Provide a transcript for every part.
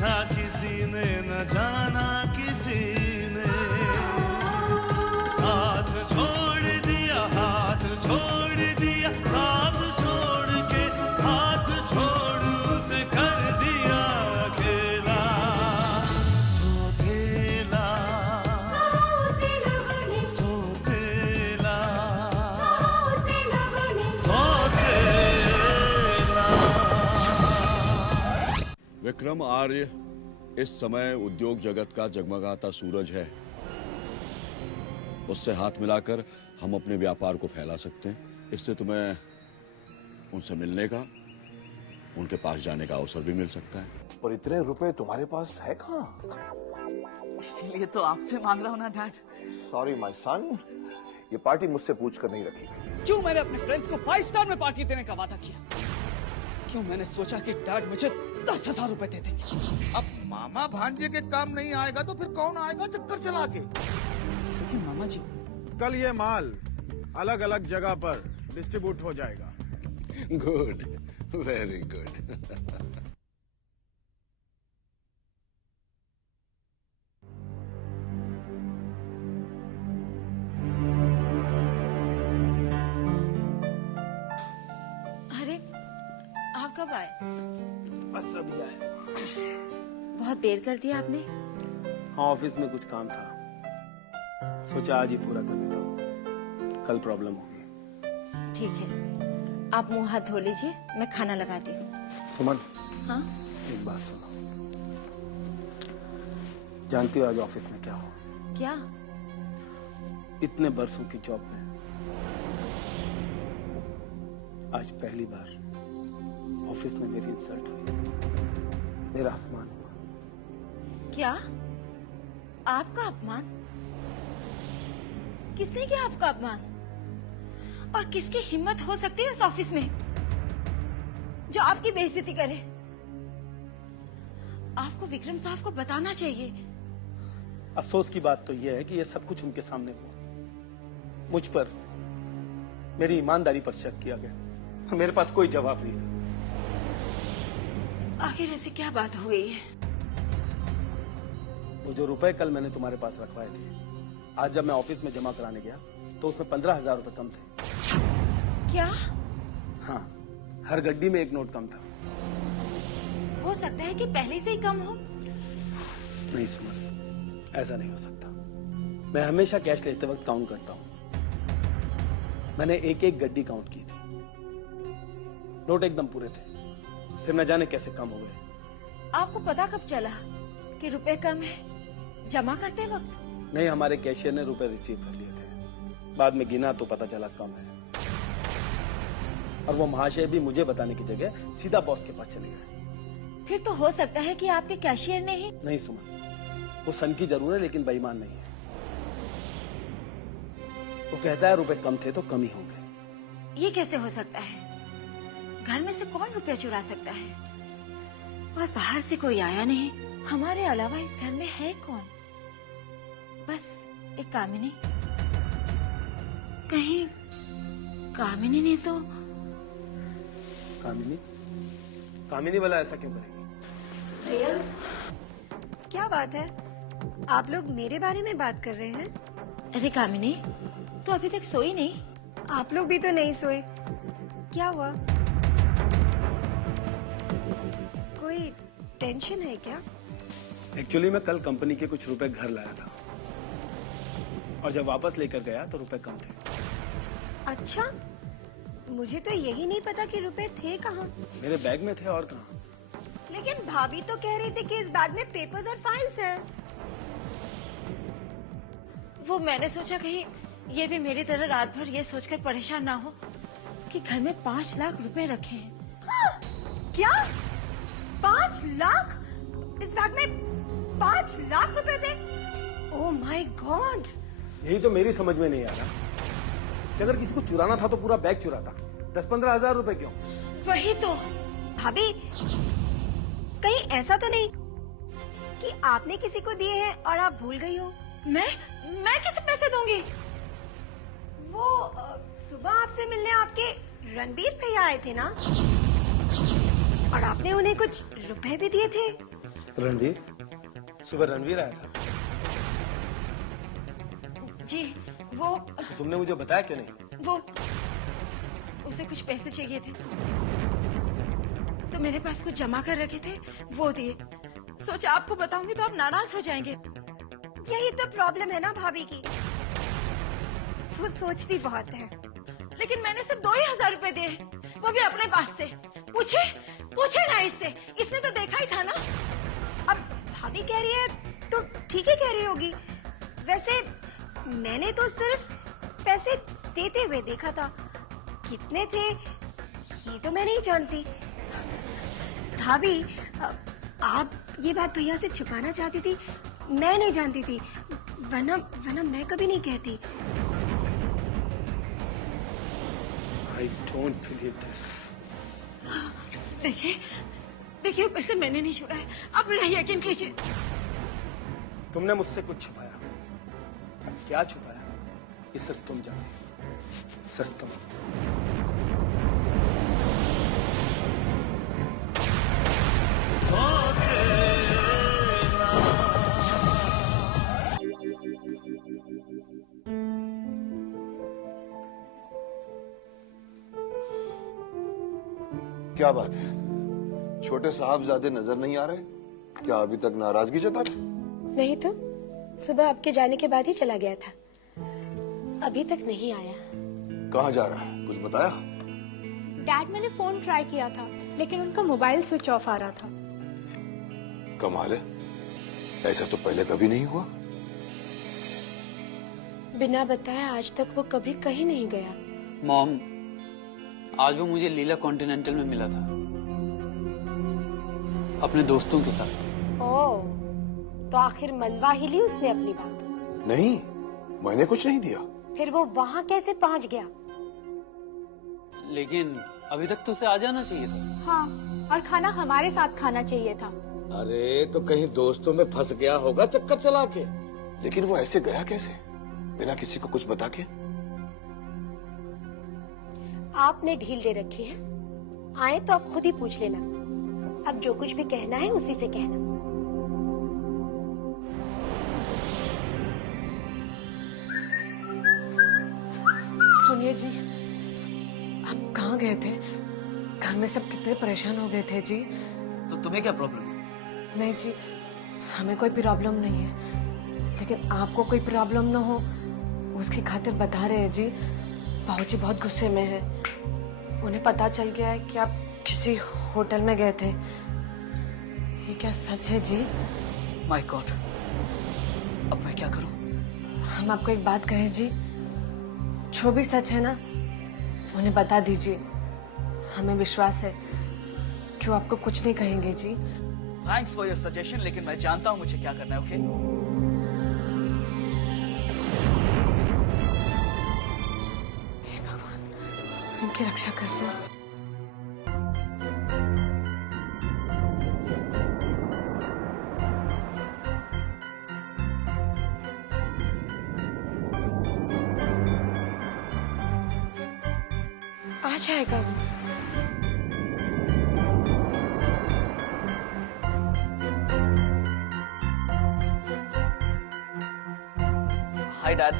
समझा किसी ने न जाना किसी ने, साथ छोड़ दिया हाथ छोड़ दिया, साथ छोड़ के हाथ छोड़ उसे कर दिया अकेला, सोखेला सोखेला सोखेला। विक्रम आर्य इस समय उद्योग जगत का जगमगाता सूरज है। उससे हाथ मिलाकर हम अपने व्यापार को फैला सकते हैं। इससे तुम्हें उनसे मिलने का, उनके पास जाने का अवसर भी मिल सकता है। और इतने रुपए तुम्हारे पास है कहाँ? इसीलिए तो आपसे मांग रहा हूँ ना डैड। सॉरी माय सन, ये पार्टी मुझसे पूछ कर नहीं रखी। क्यों मैंने अपने फ्रेंड्स को 5 स्टार में पार्टी देने का वादा किया? क्यों मैंने सोचा कि डैड मुझे 10,000 रुपए दे देंगे? अब मामा भांजे के काम नहीं आएगा तो फिर कौन आएगा चक्कर चला के? लेकिन मामा जी, कल ये माल अलग अलग जगह पर डिस्ट्रीब्यूट हो जाएगा। Good, very good. अरे आप कब आए? बस अभी आए। बहुत देर कर दिया आपने। हाँ, ऑफिस में कुछ काम था, सोचा आज ही पूरा कर देता हूँ, कल प्रॉब्लम होगी। ठीक है, आप मुंह हाथ धो लीजिए, मैं खाना लगाती हूँ। सुमन, हाँ? एक बात सुनो। जानती हो आज ऑफिस में क्या हुआ? क्या? इतने बरसों की जॉब में आज पहली बार ऑफिस में मेरी इंसल्ट हुई, मेरा अपमान हुआ। क्या? आपका अपमान? किसने किया आपका अपमान? और किसकी हिम्मत हो सकती है उस ऑफिस में जो आपकी बेइज्जती करे? आपको विक्रम साहब को बताना चाहिए। अफसोस की बात तो यह है कि यह सब कुछ उनके सामने हुआ। मुझ पर, मेरी ईमानदारी पर शक किया गया। मेरे पास कोई जवाब नहीं है। आखिर ऐसी क्या बात हो गई है? वो जो रुपए कल मैंने तुम्हारे पास रखवाए थे, आज जब मैं ऑफिस में जमा कराने गया तो उसमें 15,000 रुपए कम थे। क्या? हाँ, हर गड्डी में एक नोट कम था। हो सकता है कि पहले से ही कम हो। नहीं सुमन, ऐसा नहीं हो सकता। मैं हमेशा कैश लेते वक्त काउंट करता हूँ। मैंने एक एक गड्डी काउंट की थी, नोट एकदम पूरे थे, फिर न जाने कैसे कम हो गए। आपको पता कब चला कि रुपए कम है? जमा करते वक्त? नहीं, हमारे कैशियर ने रुपए रिसीव कर लिए थे, बाद में गिना तो पता चला कम है। और वो महाशय भी मुझे बताने की जगह सीधा बॉस के पास चले गए। फिर तो हो सकता है कि आपके कैशियर ने ही। नहीं सुमन, वो सनकी जरूर है लेकिन बेईमान नहीं है। वो कहता है रुपए कम थे तो कम ही होंगे। ये कैसे हो सकता है? घर में से कौन रुपया चुरा सकता है? और बाहर से कोई आया नहीं। हमारे अलावा इस घर में है कौन? बस एक कामिनी। कहीं कामिनी ने तो। कामिनी? कामिनी वाला ऐसा क्यों करेगी? भैया, क्या बात है? आप लोग मेरे बारे में बात कर रहे हैं? अरे कामिनी, तो अभी तक सोई नहीं? आप लोग भी तो नहीं सोए। क्या हुआ? कोई टेंशन है क्या? एक्चुअली मैं कल कंपनी के कुछ रुपए घर लाया था और जब वापस लेकर गया तो रुपए कम थे। अच्छा, मुझे तो यही नहीं पता कि रुपए थे कहाँ। मेरे बैग में थे और कहाँ। लेकिन भाभी तो कह रही थी कि इस बैग में पेपर्स और फाइल्स हैं। वो मैंने सोचा कहीं ये भी मेरी तरह रात भर ये सोचकर परेशान ना हो कि घर में 5 लाख रुपए रखे हैं। हाँ, क्या? 5 लाख? इस बैग में 5 लाख रुपए थे? Oh my God! यही तो मेरी समझ में नहीं आ रहा कि अगर किसी को चुराना था तो पूरा बैग चुराता। 10-15 हजार रुपए क्यों? वही तो। भाभी, कहीं ऐसा तो नहीं कि आपने किसी को दिए हैं और आप भूल गई हो? मैं किसे पैसे दूंगी? वो सुबह आपसे मिलने आपके रणबीर भैया आए थे ना, और आपने उन्हें कुछ रुपए भी दिए थे। रणवीर, सुबह रणवीर आया था। जी वो तो तुमने मुझे बताया क्यों नहीं? वो उसे कुछ पैसे चाहिए थे तो मेरे पास कुछ जमा कर रखे थे, वो दिए। सोचा आपको बताऊंगी तो आप नाराज हो जाएंगे। यही तो प्रॉब्लम है ना भाभी की, वो सोचती बहुत है। लेकिन मैंने सिर्फ 2,000 रुपए दिए, वो भी अपने पास से। पूछे ना इससे, इसने तो देखा ही था ना। अब भाभी कह रही है तो ठीक ही कह रही होगी। वैसे मैंने तो सिर्फ पैसे देते हुए देखा था, कितने थे ये तो मैं नहीं जानती। भाभी आप ये बात भैया से छुपाना चाहती थी, मैं नहीं जानती थी, वरना मैं कभी नहीं कहती। I don't believe this. देखिए पैसे मैंने नहीं छुड़ाए, आप मेरा यकीन कीजिए। तुमने मुझसे कुछ छुपाया, अब क्या छुपाया ये सिर्फ तुम जानती हो, सिर्फ तुम। क्या बात है, छोटे साहबजादे नजर नहीं आ रहे? क्या अभी तक नाराजगी जता रहे? नहीं तो सुबह आपके जाने के बाद ही चला गया था, अभी तक नहीं आया। कहाँ जा रहा है, कुछ बताया? डैड, मैंने फोन ट्राई किया था लेकिन उनका मोबाइल स्विच ऑफ आ रहा था। कमाल है, ऐसा तो पहले कभी नहीं हुआ। बिना बताए आज तक वो कभी कहीं नहीं गया। मॉम, आज वो मुझे लीला कॉन्टिनेंटल में मिला था अपने दोस्तों के साथ। ओह, तो आखिर मनवा ही ली उसने अपनी बात? नहीं, मैंने कुछ नहीं दिया। फिर वो वहाँ कैसे पहुँच गया? लेकिन अभी तक तो उसे आ जाना चाहिए था। हाँ, और खाना हमारे साथ खाना चाहिए था। अरे तो कहीं दोस्तों में फंस गया होगा चक्कर चला के। लेकिन वो ऐसे गया कैसे, बिना किसी को कुछ बता के? आपने ढील दे रखी है, आए तो आप खुद ही पूछ लेना। अब जो कुछ भी कहना है उसी से कहना। सुनिए जी, आप कहाँ गए थे? घर में सब कितने परेशान हो गए थे जी। तो तुम्हें क्या प्रॉब्लम है? नहीं जी, हमें कोई प्रॉब्लम नहीं है, लेकिन आपको कोई प्रॉब्लम ना हो उसकी खातिर बता रहे हैं जी। बाबूजी बहुत गुस्से में है, उन्हें पता चल गया है कि आप किसी होटल में गए थे। ये क्या सच है जी? माय गॉड, अब मैं क्या करूं? हम आपको एक बात कहें जी, जो भी सच है ना उन्हें बता दीजिए, हमें विश्वास है कि वो आपको कुछ नहीं कहेंगे जी। थैंक्स फॉर योर सजेशन, लेकिन मैं जानता हूं मुझे क्या करना है। ओके इनकी रक्षा करना। आ जाएगा वो। Hi dad.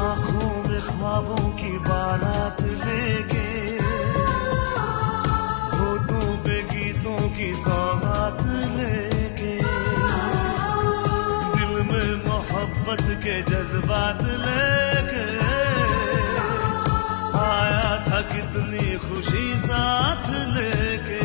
आँखों में ख्वाबों की बारात लेके, होठों पे गीतों की सौगात लेके, दिल में मोहब्बत के जज्बात लेके, आया था कितनी खुशी साथ लेके।